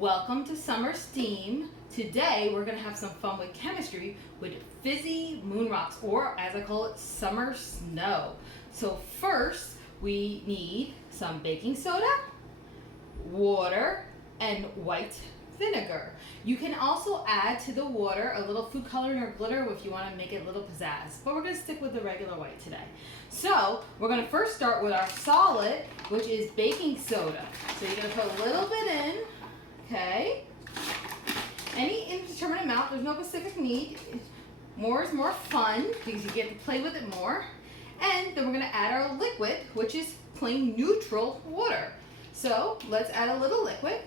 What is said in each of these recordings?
Welcome to Summer Steam. Today we're going to have some fun with chemistry with Fizzy Moon Rocks, or as I call it, summer snow. So first we need some baking soda, water, and white vinegar. You can also add to the water a little food coloring or glitter if you want to make it a little pizzazz, but we're going to stick with the regular white today. So we're going to first start with our solid, which is baking soda. So you're going to put a little bit in. Okay. Any indeterminate amount, there's no specific need. More is more fun because you get to play with it more. And then we're going to add our liquid, which is plain neutral water. So let's add a little liquid.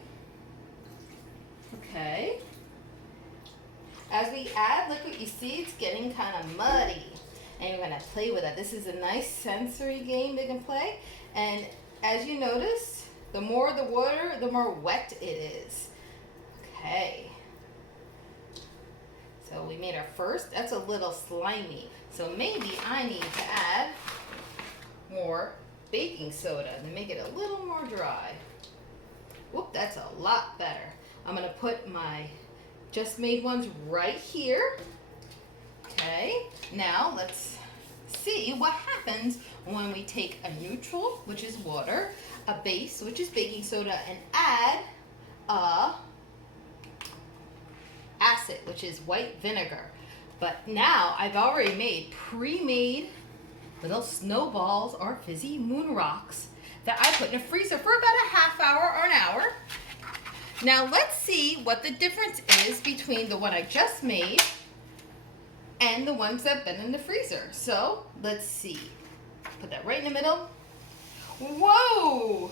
Okay. As we add liquid, you see it's getting kind of muddy. And you're going to play with it. This is a nice sensory game they can play. And as you notice, the more the water, the more wet it is. Okay. So we made our first. That's a little slimy. So maybe I need to add more baking soda to make it a little more dry. Whoop, that's a lot better. I'm going to put my just made ones right here. Okay. Now let's see what happens when we take a neutral, which is water, a base, which is baking soda, and add a acid, which is white vinegar. But now I've already made pre-made little snowballs or Fizzy Moon Rocks that I put in a freezer for about a half hour or an hour. Now let's see what the difference is between the one I just made and the ones that have been in the freezer. So let's see. Put that right in the middle. Whoa!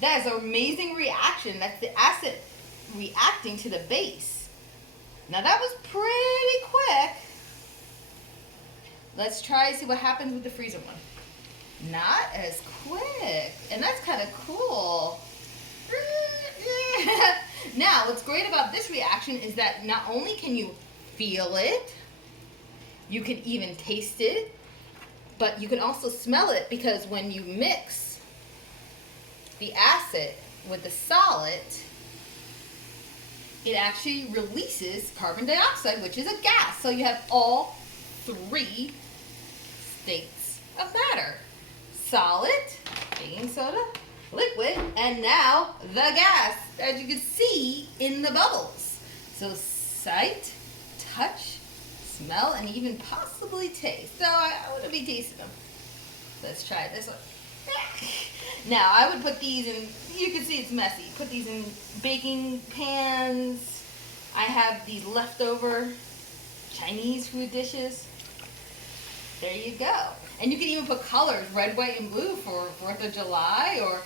That is an amazing reaction. That's the acid reacting to the base. Now that was pretty quick. Let's try to see what happens with the freezer one. Not as quick. And that's kind of cool. Now, what's great about this reaction is that not only can you feel it, you can even taste it, but you can also smell it, because when you mix the acid with the solid, it actually releases carbon dioxide, which is a gas. So you have all three states of matter: solid, baking soda, liquid, and now the gas, as you can see in the bubbles. So sight, touch, smell, and even possibly taste. So I wouldn't be tasting them. Let's try this one. Now I would put these in, you can see it's messy, put these in baking pans. I have these leftover Chinese food dishes. There you go. And you can even put colors, red, white, and blue for 4th of July, or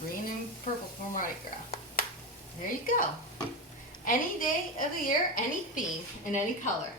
green and purple for Mardi Gras. There you go. Any day of the year, any theme, and any color.